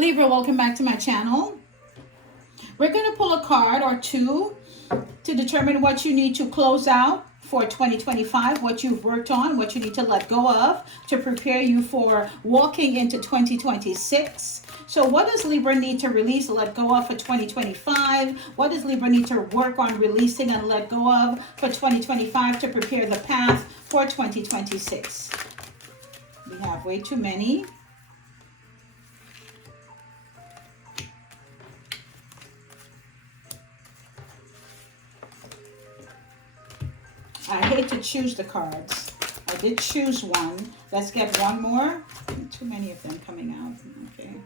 Libra, welcome back to my channel. We're going to pull a card or two to determine what you need to close out for 2025, what you've worked on, what you need to let go of to prepare you for walking into 2026. So what does Libra need to release, let go of for 2025? What does Libra need to work on releasing and let go of for 2025 to prepare the path for 2026? We have way too many. I hate to choose the cards. I did choose one. Let's get one more. Too many of them coming out. Okay.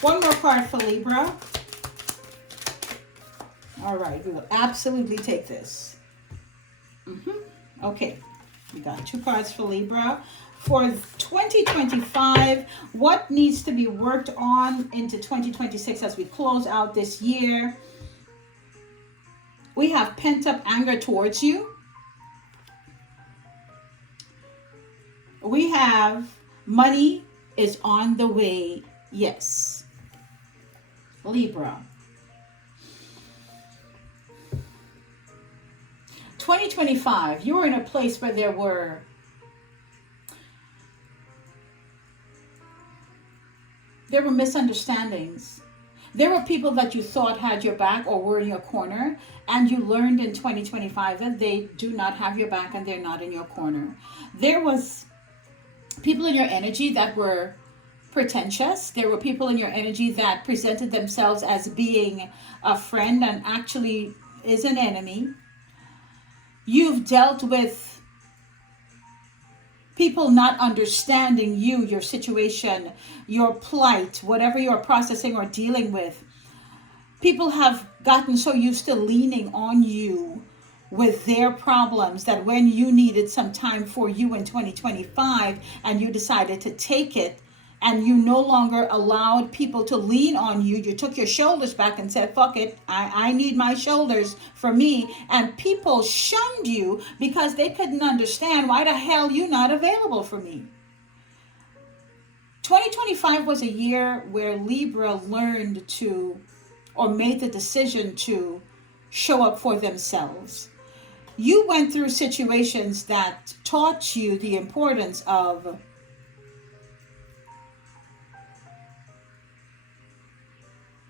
One more card for Libra. All right, we will absolutely take this. Okay, we got two cards for Libra. For 2025, what needs to be worked on into 2026 as we close out this year? We have pent-up anger towards you. We have money is on the way. Yes. Libra. 2025, you were in a place where there were misunderstandings. There were people that you thought had your back or were in your corner, and you learned in 2025 that they do not have your back and they're not in your corner. There was people in your energy that were pretentious. There were people in your energy that presented themselves as being a friend and actually is an enemy. You've dealt with people not understanding you, your situation, your plight, whatever you're processing or dealing with. People have gotten so used to leaning on you with their problems that when you needed some time for you in 2025 and you decided to take it, and you no longer allowed people to lean on you, you took your shoulders back and said, fuck it, I need my shoulders for me. And people shunned you because they couldn't understand why the hell you not available for me. 2025 was a year where Libra learned to, or made the decision to, show up for themselves. You went through situations that taught you the importance of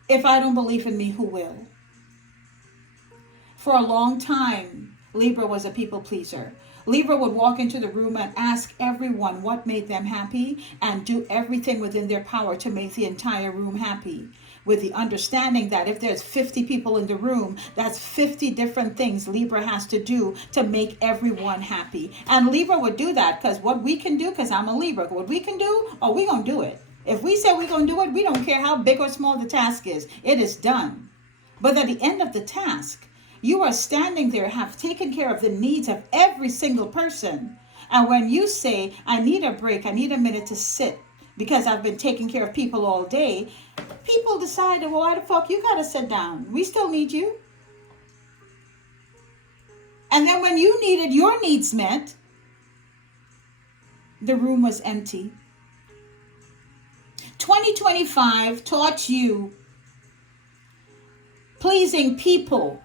if I don't believe in me, who will? For a long time, Libra was a people pleaser. Libra would walk into the room and ask everyone what made them happy and do everything within their power to make the entire room happy, with the understanding that if there's 50 people in the room, that's 50 different things Libra has to do to make everyone happy. And Libra would do that because what we can do, because I'm a Libra, what we can do, oh, we're going to do it. If we say we're going to do it, we don't care how big or small the task is. It is done. But at the end of the task, you are standing there, have taken care of the needs of every single person. And when you say, I need a break, I need a minute to sit because I've been taking care of people all day, people decided, well, why the fuck you got to sit down? We still need you. And then when you needed your needs met, the room was empty. 2025 taught you pleasing people,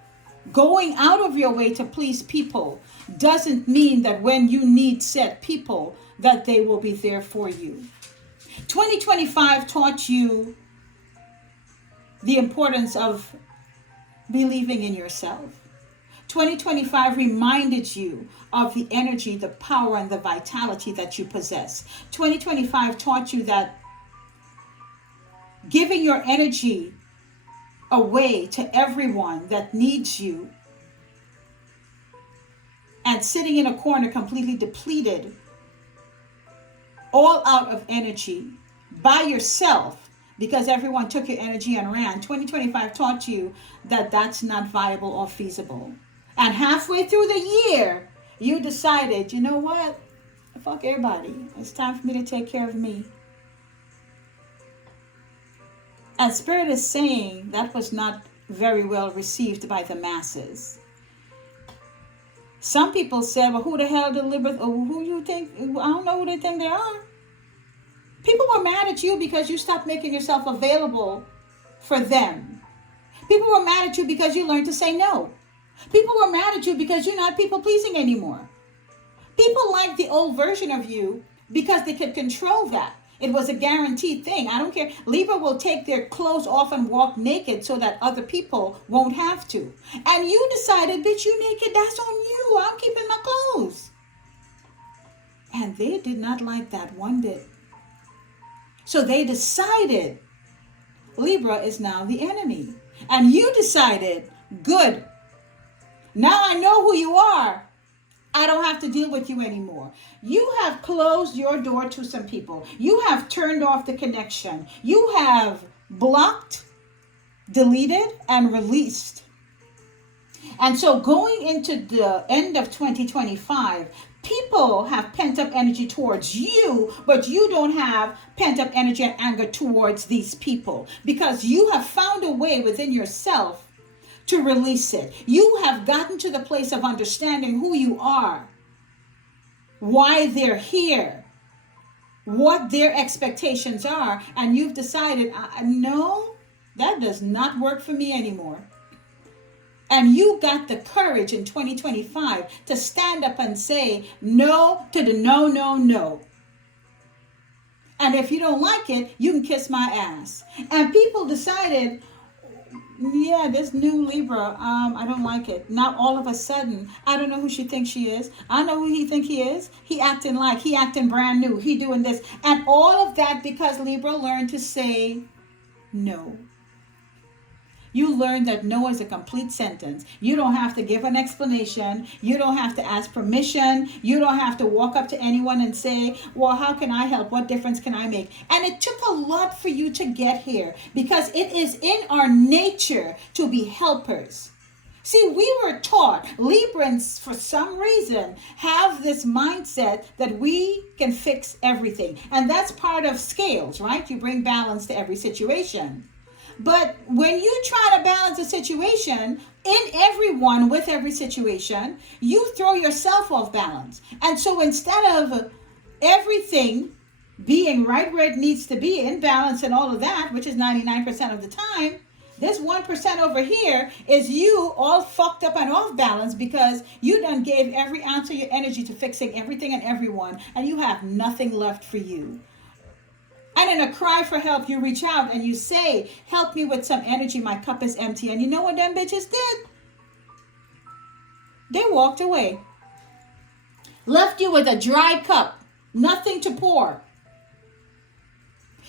going out of your way to please people doesn't mean that when you need said people that they will be there for you. 2025 taught you the importance of believing in yourself. 2025 reminded you of the energy, the power, and the vitality that you possess. 2025 taught you that giving your energy away to everyone that needs you and sitting in a corner completely depleted, all out of energy by yourself because everyone took your energy and ran. 2025 taught you that that's not viable or feasible. And halfway through the year, you decided, you know what? Fuck everybody. It's time for me to take care of me. And Spirit is saying that was not very well received by the masses. Some people said, well, who the hell did Libra, who you think, I don't know who they think they are. People were mad at you because you stopped making yourself available for them. People were mad at you because you learned to say no. People were mad at you because you're not people pleasing anymore. People like the old version of you because they could control that. It was a guaranteed thing. I don't care. Libra will take their clothes off and walk naked so that other people won't have to. And you decided, bitch, you naked, that's on you. I'm keeping my clothes. And they did not like that one bit. So they decided Libra is now the enemy. And you decided, good. Now I know who you are. I don't have to deal with you anymore. You have closed your door to some people. You have turned off the connection. You have blocked, deleted, and released. And so going into the end of 2025, people have pent up energy towards you, but you don't have pent up energy and anger towards these people because you have found a way within yourself to release it. You have gotten to the place of understanding who you are, why they're here, what their expectations are, and you've decided, no, that does not work for me anymore. And you got the courage in 2025 to stand up and say no to the no, no, no. And if you don't like it, you can kiss my ass. And people decided, yeah, this new Libra, I don't like it. Now all of a sudden, I don't know who she thinks she is. I know who he think he is. He acting brand new. He doing this. And all of that because Libra learned to say no. You learn that no is a complete sentence. You don't have to give an explanation. You don't have to ask permission. You don't have to walk up to anyone and say, well, how can I help? What difference can I make? And it took a lot for you to get here because it is in our nature to be helpers. See, we were taught, Librans, for some reason, have this mindset that we can fix everything. And that's part of scales, right? You bring balance to every situation. But when you try to balance a situation in everyone with every situation, you throw yourself off balance. And so instead of everything being right where it needs to be in balance and all of that, which is 99% of the time, this 1% over here is you all fucked up and off balance because you done gave every ounce of your energy to fixing everything and everyone, and you have nothing left for you. And in a cry for help, you reach out and you say, help me with some energy. My cup is empty. And you know what them bitches did? They walked away. Left you with a dry cup. Nothing to pour.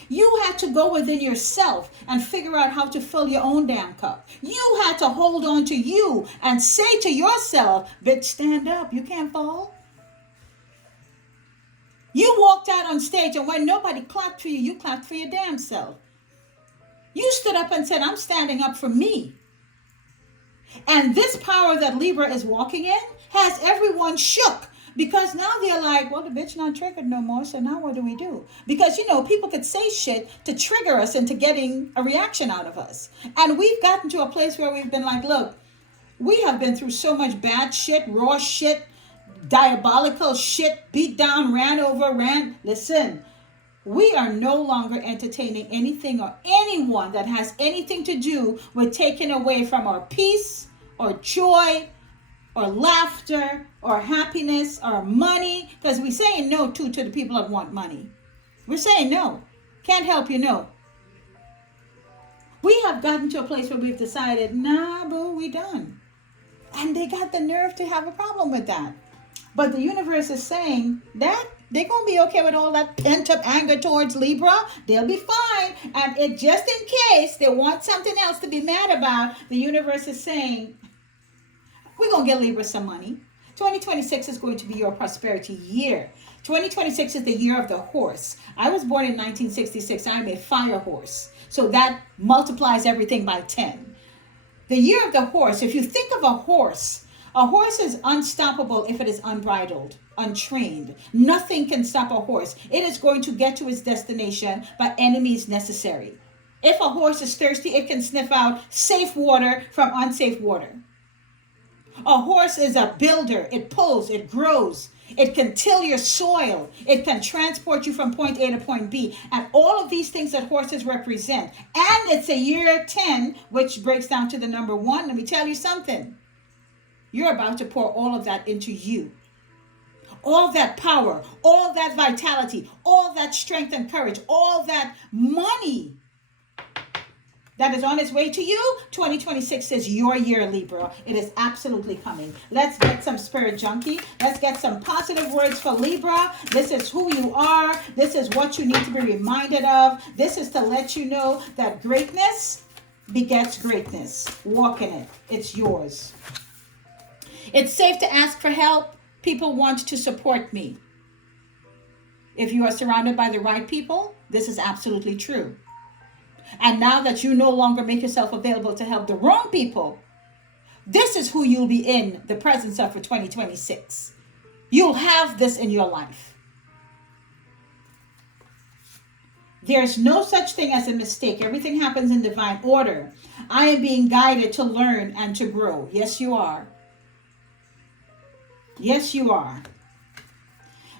You had to go within yourself and figure out how to fill your own damn cup. You had to hold on to you and say to yourself, bitch, stand up. You can't fall. You walked out on stage and when nobody clapped for you, you clapped for your damn self. You stood up and said, I'm standing up for me. And this power that Libra is walking in has everyone shook because now they're like, well, the bitch not triggered no more. So now what do we do? Because, you know, people could say shit to trigger us into getting a reaction out of us. And we've gotten to a place where we've been like, look, we have been through so much bad shit, raw shit, diabolical shit, beat down, ran over. Listen, we are no longer entertaining anything or anyone that has anything to do with taking away from our peace or joy or laughter or happiness or money, because we're saying no to the people that want money. We're saying no. Can't help you, no. We have gotten to a place where we've decided, nah, boo, we done. And they got the nerve to have a problem with that. But the universe is saying that they're going to be okay with all that pent-up anger towards Libra. They'll be fine. And it just in case they want something else to be mad about, the universe is saying, we're going to get Libra some money. 2026 is going to be your prosperity year. 2026 is the year of the horse. I was born in 1966. I'm a fire horse. So that multiplies everything by 10. The year of the horse, if you think of a horse is unstoppable if it is unbridled, untrained. Nothing can stop a horse. It is going to get to its destination by any means necessary. If a horse is thirsty, it can sniff out safe water from unsafe water. A horse is a builder. It pulls, it grows. It can till your soil. It can transport you from point A to point B. And all of these things that horses represent. And it's a year 10, which breaks down to the number 1. Let me tell you something. You're about to pour all of that into you. All that power, all that vitality, all that strength and courage, all that money that is on its way to you. 2026 is your year, Libra. It is absolutely coming. Let's get some spirit junkie. Let's get some positive words for Libra. This is who you are. This is what you need to be reminded of. This is to let you know that greatness begets greatness. Walk in it. It's yours. It's safe to ask for help. People want to support me. If you are surrounded by the right people, this is absolutely true. And now that you no longer make yourself available to help the wrong people, this is who you'll be in the presence of for 2026. You'll have this in your life. There's no such thing as a mistake. Everything happens in divine order. I am being guided to learn and to grow. Yes, you are. Yes, you are.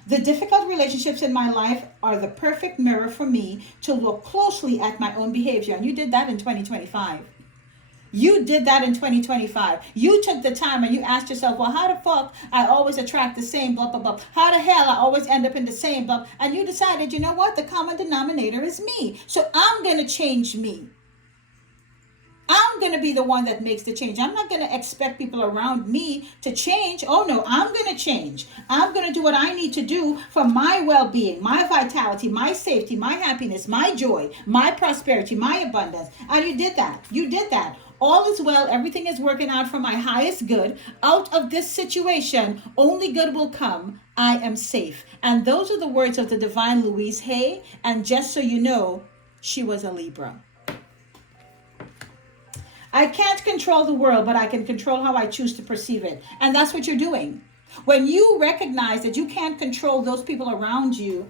The difficult relationships in my life are the perfect mirror for me to look closely at my own behavior. And you did that in 2025. You did that in 2025. You took the time and you asked yourself, well, how the fuck I always attract the same blah, blah, blah. How the hell I always end up in the same blah. And you decided, you know what? The common denominator is me. So I'm going to change me. I'm going to be the one that makes the change. I'm not going to expect people around me to change. Oh, no, I'm going to change. I'm going to do what I need to do for my well-being, my vitality, my safety, my happiness, my joy, my prosperity, my abundance. And you did that. You did that. All is well. Everything is working out for my highest good. Out of this situation, only good will come. I am safe. And those are the words of the divine Louise Hay. And just so you know, she was a Libra. I can't control the world, but I can control how I choose to perceive it. And that's what you're doing. When you recognize that you can't control those people around you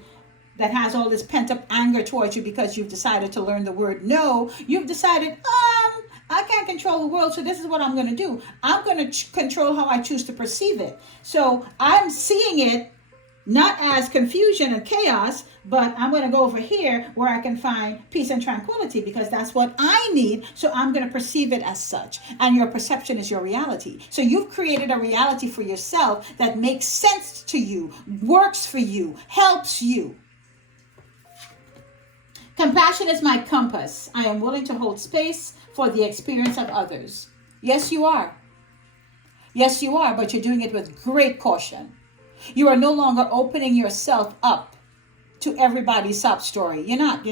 that has all this pent-up anger towards you because you've decided to learn the word no, you've decided, I can't control the world, so this is what I'm going to do. I'm going to control how I choose to perceive it. So I'm seeing it not as confusion and chaos, but I'm going to go over here where I can find peace and tranquility because that's what I need. So I'm going to perceive it as such. And your perception is your reality. So you've created a reality for yourself that makes sense to you, works for you, helps you. Compassion is my compass. I am willing to hold space for the experience of others. Yes, you are. Yes, you are, but you're doing it with great caution. You are no longer opening yourself up to everybody's sob story. You're not.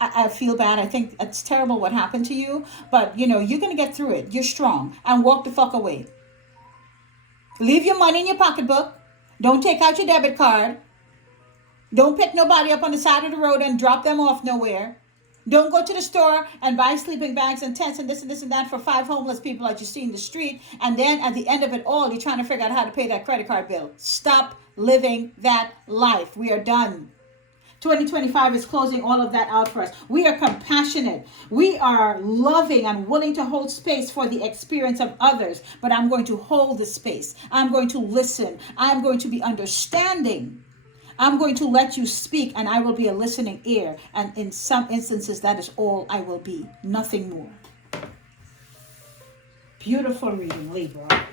I feel bad. I think it's terrible what happened to you. But, you're going to get through it. You're strong. And walk the fuck away. Leave your money in your pocketbook. Don't take out your debit card. Don't pick nobody up on the side of the road and drop them off nowhere. Don't go to the store and buy sleeping bags and tents and this and that for 5 homeless people that you see in the street. And then at the end of it all, you're trying to figure out how to pay that credit card bill. Stop living that life. We are done. 2025 is closing all of that out for us. We are compassionate. We are loving and willing to hold space for the experience of others. But I'm going to hold the space. I'm going to listen. I'm going to be understanding. I'm going to let you speak and I will be a listening ear. And in some instances, that is all I will be. Nothing more. Beautiful reading, Libra.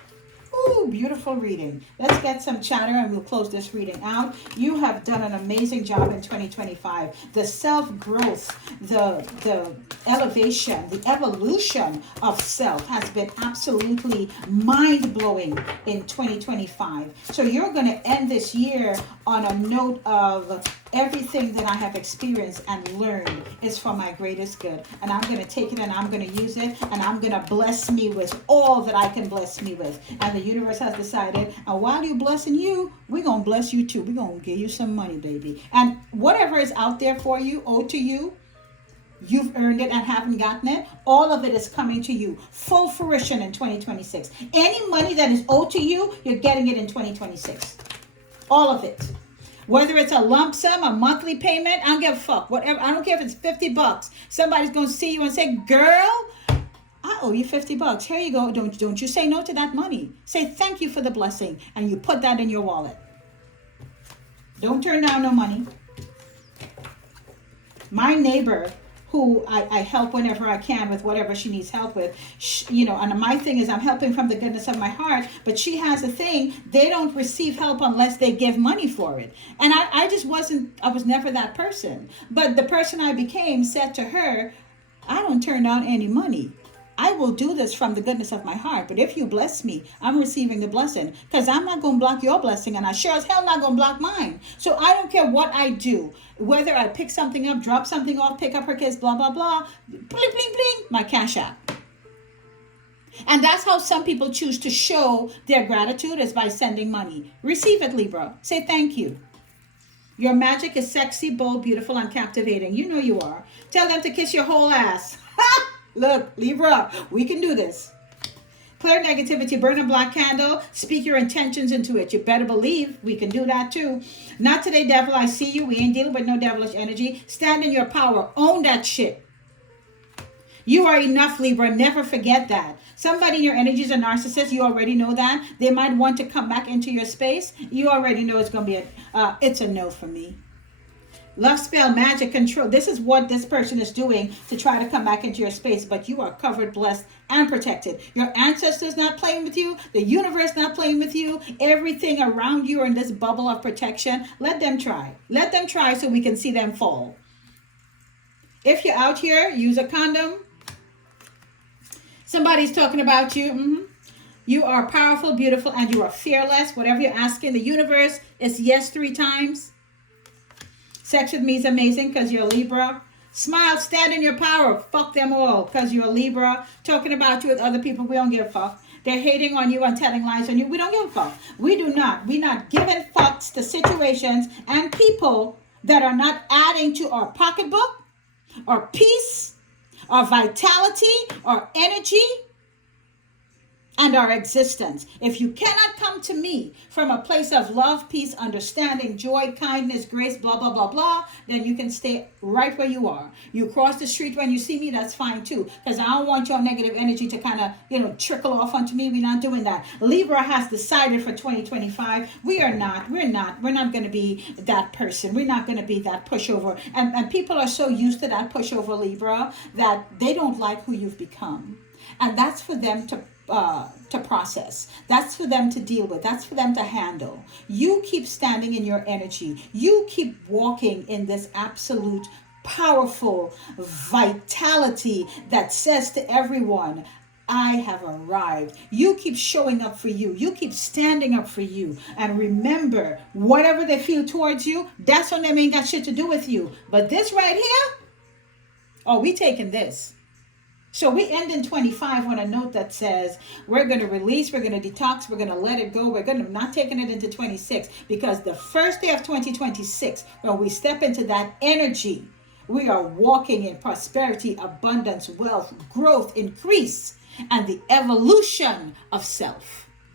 Ooh, beautiful reading. Let's get some chatter and we'll close this reading out. You have done an amazing job in 2025. The self-growth, the elevation, the evolution of self has been absolutely mind-blowing in 2025. So you're going to end this year on a note of everything that I have experienced and learned is for my greatest good. And I'm going to take it and I'm going to use it and I'm going to bless me with all that I can bless me with. And the universe has decided, and while you're blessing you, we're going to bless you too. We're going to give you some money, baby. And whatever is out there for you, owed to you, you've earned it and haven't gotten it, all of it is coming to you. Full fruition in 2026. Any money that is owed to you, you're getting it in 2026. All of it. Whether it's a lump sum, a monthly payment, I don't give a fuck. Whatever. I don't care if it's $50. Somebody's going to see you and say, girl, I owe you $50. Here you go. Don't you say no to that money. Say thank you for the blessing, and you put that in your wallet. Don't turn down no money. My neighbor, who I help whenever I can with whatever she needs help with, and my thing is I'm helping from the goodness of my heart, but she has a thing, they don't receive help unless they give money for it. And I was never that person. But the person I became said to her, I don't turn down any money. I will do this from the goodness of my heart. But if you bless me, I'm receiving the blessing. Because I'm not going to block your blessing. And I sure as hell not going to block mine. So I don't care what I do. Whether I pick something up, drop something off, pick up her kids, blah, blah, blah. Bling, bling, bling. My Cash App. And that's how some people choose to show their gratitude, is by sending money. Receive it, Libra. Say thank you. Your magic is sexy, bold, beautiful, and captivating. You know you are. Tell them to kiss your whole ass. Look, Libra, we can do this. Clear negativity, burn a black candle, speak your intentions into it. You better believe we can do that too. Not today, devil, I see you. We ain't dealing with no devilish energy. Stand in your power. Own that shit. You are enough, Libra. Never forget that. Somebody in your energy is a narcissist. You already know that. They might want to come back into your space. You already know it's going to be it's a no for me. Love spell, magic, control. This is what this person is doing to try to come back into your space. But you are covered, blessed, and protected. Your ancestors not playing with you. The universe not playing with you. Everything around you are in this bubble of protection. Let them try. Let them try so we can see them fall. If you're out here, use a condom. Somebody's talking about you. You are powerful, beautiful, and you are fearless. Whatever you're asking the universe, it's yes 3 times. Sex with me is amazing because you're a Libra. Smile, stand in your power. Fuck them all because you're a Libra. Talking about you with other people, we don't give a fuck. They're hating on you and telling lies on you. We don't give a fuck. We do not. We're not giving fucks to situations and people that are not adding to our pocketbook, our peace, our vitality, our energy, and our existence. If you cannot come to me from a place of love, peace, understanding, joy, kindness, grace, blah, blah, blah, blah, then you can stay right where you are. You cross the street when you see me, that's fine too. Because I don't want your negative energy to kind of, trickle off onto me. We're not doing that. Libra has decided for 2025, we're not going to be that person. We're not going to be that pushover. And people are so used to that pushover, Libra, that they don't like who you've become. And that's for them to process. That's for them to deal with. That's for them to handle. You keep standing in your energy. You keep walking in this absolute powerful vitality that says to everyone, I have arrived. You keep showing up for you. You keep standing up for you. And remember, whatever they feel towards you, that's on them, ain't got shit to do with you. But this right here, we taking this. So we end in 25 on a note that says we're going to release, we're going to detox, we're going to let it go. We're going to not taking it into 26 because the first day of 2026, when we step into that energy, we are walking in prosperity, abundance, wealth, growth, increase, and the evolution of self.